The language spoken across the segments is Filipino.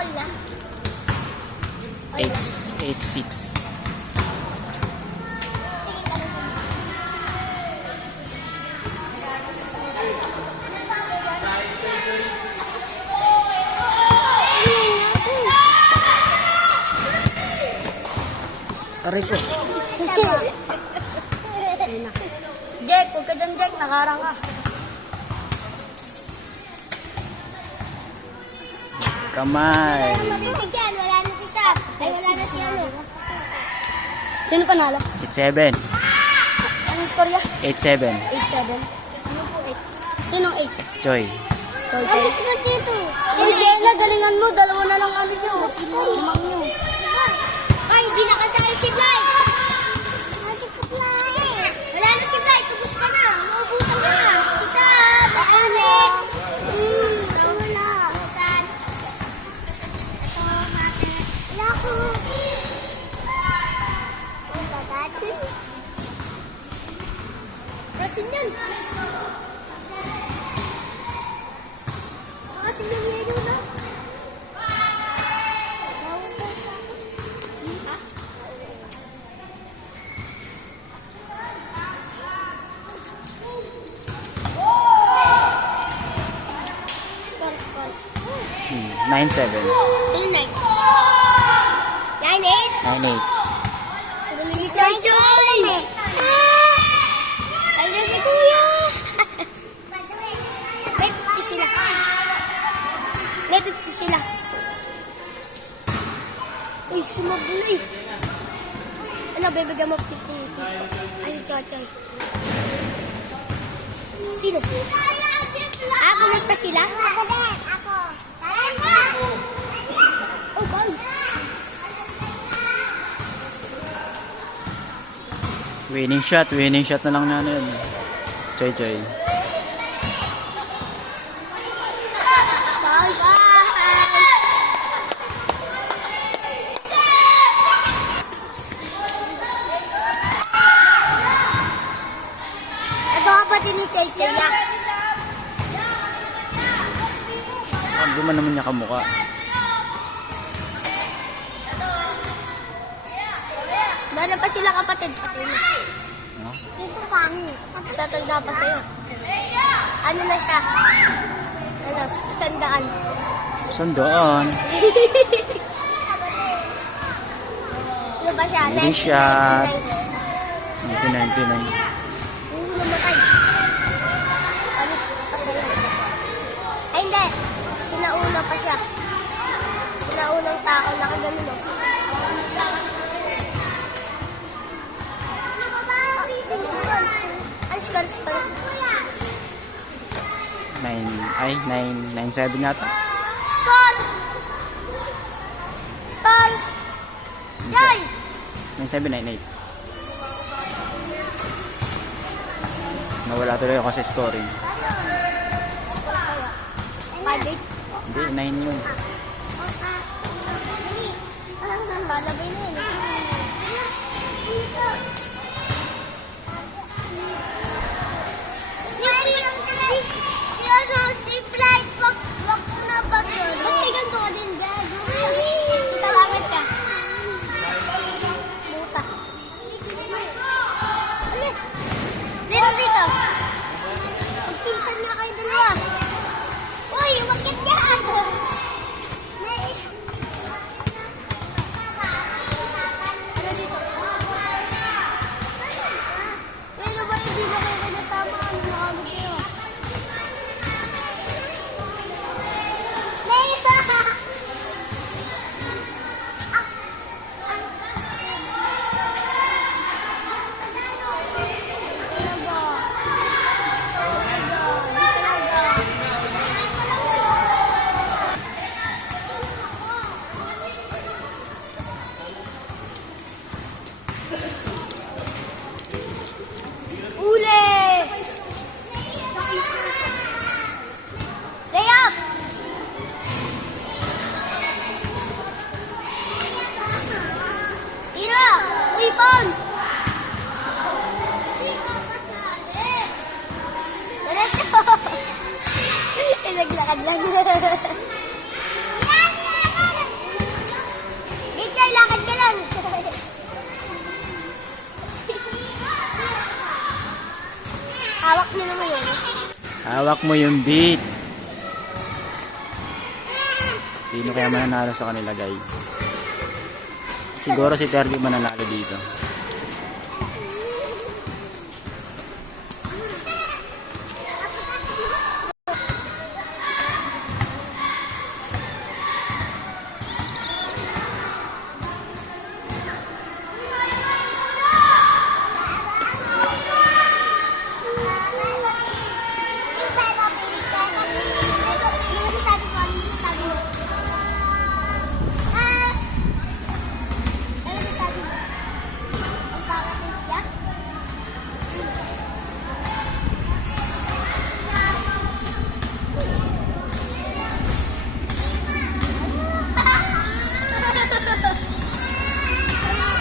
8.6. Aray ko. Jack, huwag ka dyan, Jack. Nakarang ka. Kamay. Mabibigyan, wala na si Sam. Ay, wala na si ano. Sino panalo? 8.7. Anong score ya? 8.7. 8-7. Ano po, 8? Sinong 8? Joy. Choy, Ano Choy. ka dito? Uy, Jenna, galingan mo. Dalawa na lang ano nyo. Limang nyo. Ay, hindi nakasali si Blay. Wala na si Blay. Tubos ka na. Naubusan ka na. Si Sam. Bakane. Wala. Saan? Ito, mate. Wala ko. Rasin yan. Rasin yan yelo na. Skol. 9.7. 9-8. 9.8. Galing ka, Joy! Alam si Kuya! May 50 sila. May 50 sila. Uy, sumabulay. Ano, bibigyan mo 50 dito. Ay, Chochoy. Sino? Kumusta sila? Ako din. Ako. Oh, bye. Winning shot na lang na ano yun. Joy. Bye, bye. Ito kapatid ni Chay Chay. Hindi man naman niya kamukha. Meron pa sila kapatid. No? Dito kang. Siya tanda pa sa'yo. Ano na siya? Ano? 100. Sandaan. Ano ba siya? Winning shot. 1999. 1999. Namatay. Ano pa sa'yo? Ay, hindi. Sinauna pa siya. Sinaunang tao. Nakaganon o. Ang skol. 9.7 yata. Skol! Joy! 9.7, 9.8. Nawala tuloy ako sa scoring. Palit. Hindi, 9 yun. Palabay na yun. Si Flight, wag mo na ba yun? Ba't may ganito ka din, gago? Talamat siya. Buta. Dito. Magpinsan na kayo dalawa. Uy, wakit yan! Ano dito? Ano ba hindi na kayo kinasama? Ano nakabot kayo? Ipon! Naglakad lang. Hawak mo yung beat. Sino kaya mananalo sa kanila, guys? Siguro si Terry mananalo dito.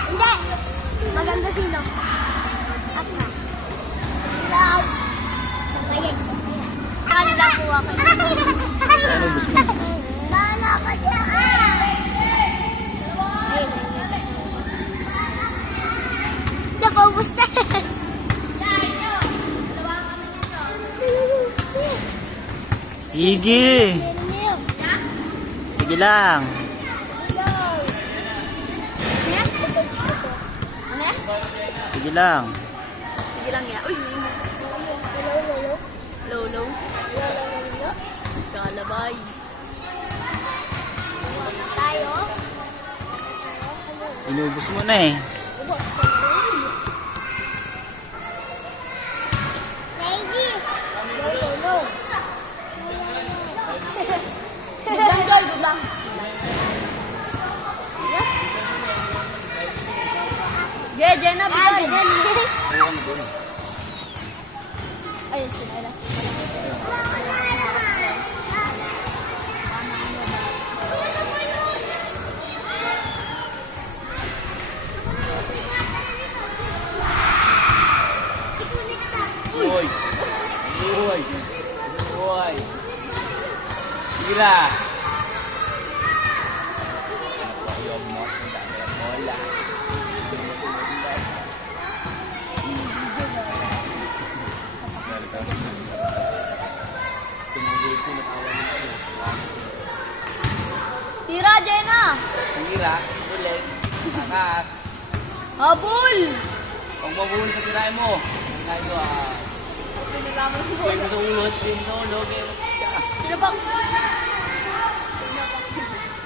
Hindi! Maganda sino? Ako na. Love! Sabayan, sabayan. Ano na po ako? Ano gusto mo? Bahala ka dyan! Napaubos na! Sige! Sige lang. Sige lang. Sige lang ya. Uy, low. Skalabay. Tayo? Inubos mo na eh. Lady! No. Good lang, Joy. Good lang. Jenna, bigay. Ayun, sinala. Uy! Uy! Uy! Tira! Tira, Jenna. Tira! Ulit! Takat! Habol. Huwag mabuhuli sa tirahin mo! Ang ito Pinagaman ko. Pwede sa ulo at din sa ulo. Sino ba?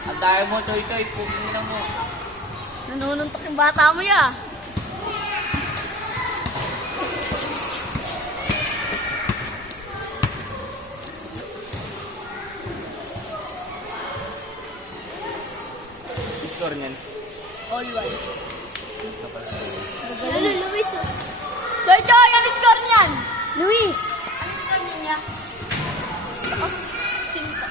Ang dahil mo, choy-choy, pumina mo. Nanununtok yung bata mo ya. Score niyan. All one. Ano, Luis? Joy, ano score niyan? Luis! Ano score niya? Tapos, sinita.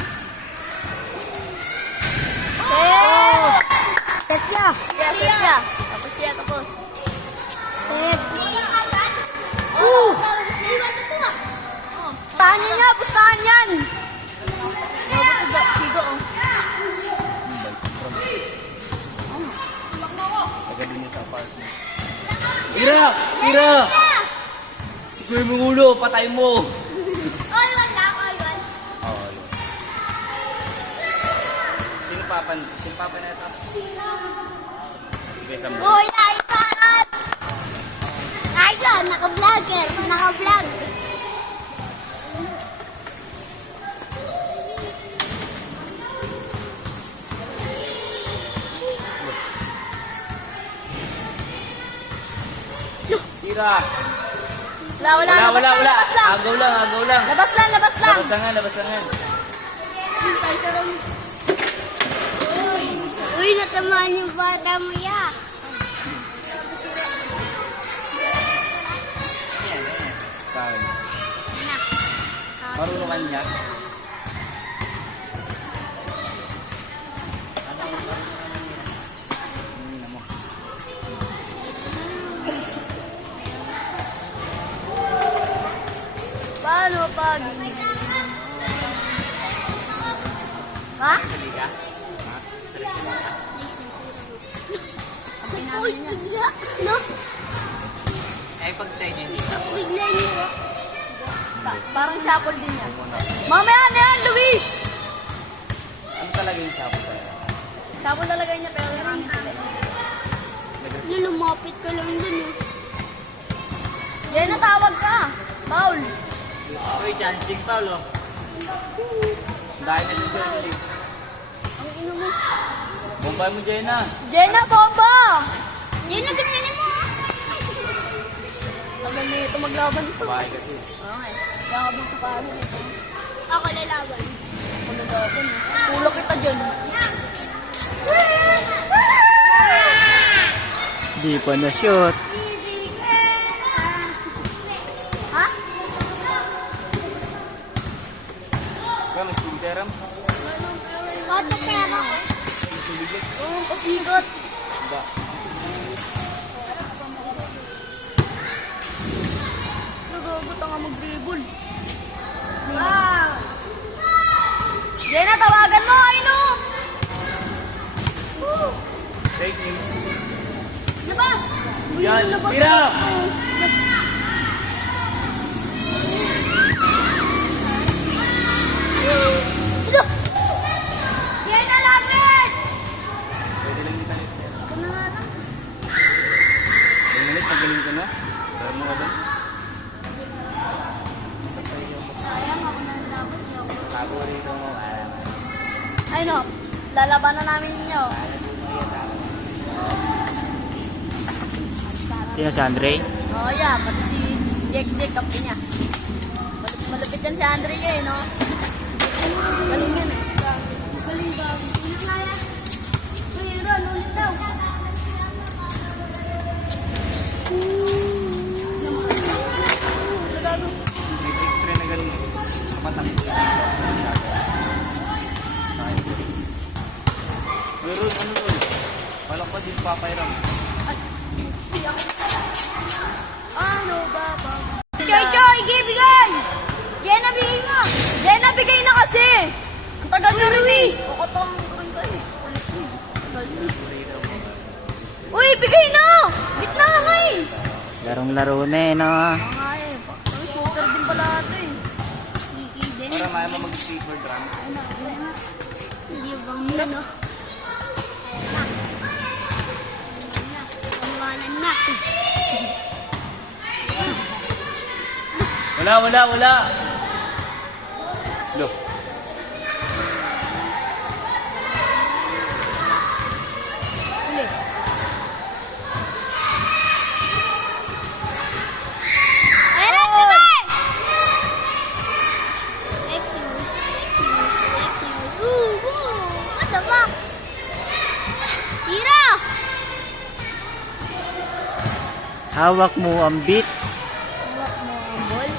Oh! Set ya! Siya. Tapos. Set! Pustahan niya, pustahan yan! Sigo, oh. Agad din sa apartment. Tira! Tira! Sikuin mo ulo, patay mo! All one lang, all one. Oo. Sino papan na ito? Sige, sambo. Uy, iPad! Ayun, naka-vlogger. Naka-vlog. Tira! Wala. Labas lang. Agaw lang. Labas lang. Labas lang nga. Uy, natamaan yung bata mo ya. Saan? Marunong ka niya. Paano pag... Ha? Uy, bigla. No? Eh, pag sa'yo, hindi Bigla niyo. Parang shuffle din yan. Mamaya na yan, Luis! Ano talaga yung sapo talaga? Shuffle talaga niya, pero marami sila. Lumapit ka lang dun eh. Yan, natawag ka. Paul. Uy, chancing Paul, oh. Dahil na dito, Ang ino mo. Bombay mo, Jenna. Jenna, bomba! Yan na, ganyan mo. Ang ganda ito maglaban ito. Bahay kasi. Okay. Kaya ka sa palo nito. Ako lalaban. Ako lalaban eh. Tulak kita dyan. Di pa na-shoot. Ha? Kaya may skinteram. Koto pera. Oo, pasigat. Ba? Nagagot nga mag-dribble. Wow. Jenna, tawagan mo, Aino! Fake news. Labas! Uy, Yan, labas tira! ako. Yan na lapit. Pwede lang dito ulit. Pwede ulit, magaling ka na. Tara mo ka dyan. Ako rito mo. Aino, lalabanan namin ninyo. Sino si Andre? Oh, yeah, pati si Jack, kampi niya. Malapit yan si Andrea eh, no? Galing yan eh. Galing ba? Uy, Ron, ulit daw. Nagago. May tricks rin na ganun. Matangin. Pero ano doon? Palak pa din papayram. Ano ba ba? Choy, choy, bigay! Jenna, bigay mo! Jenna, bigay na kasi! Ang tagal nyo rin eh. Luis! Ukotong Uy, bigay na! Gitna nga eh! Larong-laro na eh, no? Nga eh. Ang shooter din pala ito eh. Kiki din. Para maya mo mag-sleeper drum. Hindi bang na, no? Pangwanan na. Wala. Look. Uli. Meron na ba? Excuse. What the fuck? Tira! Hawak mo ang beat. Hawak mo ang ball.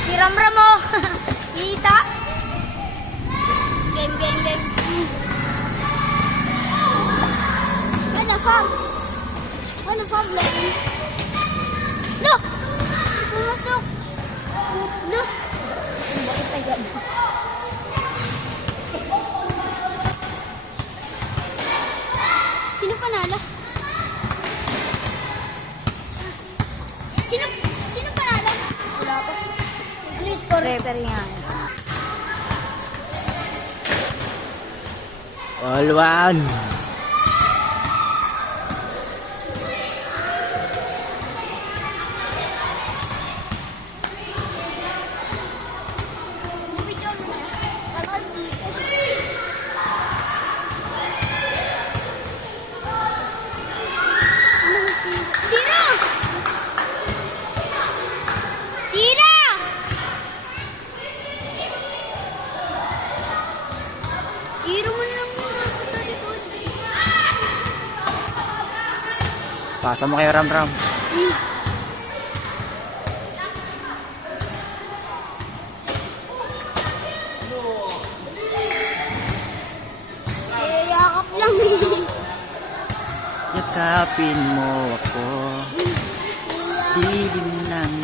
Si Ramram mo. Kita. Game. What the fuck, Lenny? Look! Pumasok. Look. Bakit tayo mo? Sino panalo? Sino panalo? Wala pa. Please, score. Referee nga. All one. Nabidyo mo na. Panood dito. Tira! Tira! Tira mo lang muna sa likod. Pasa mo kay Ram. Yakap lang eh. Yakapin mo ako. Dilim ng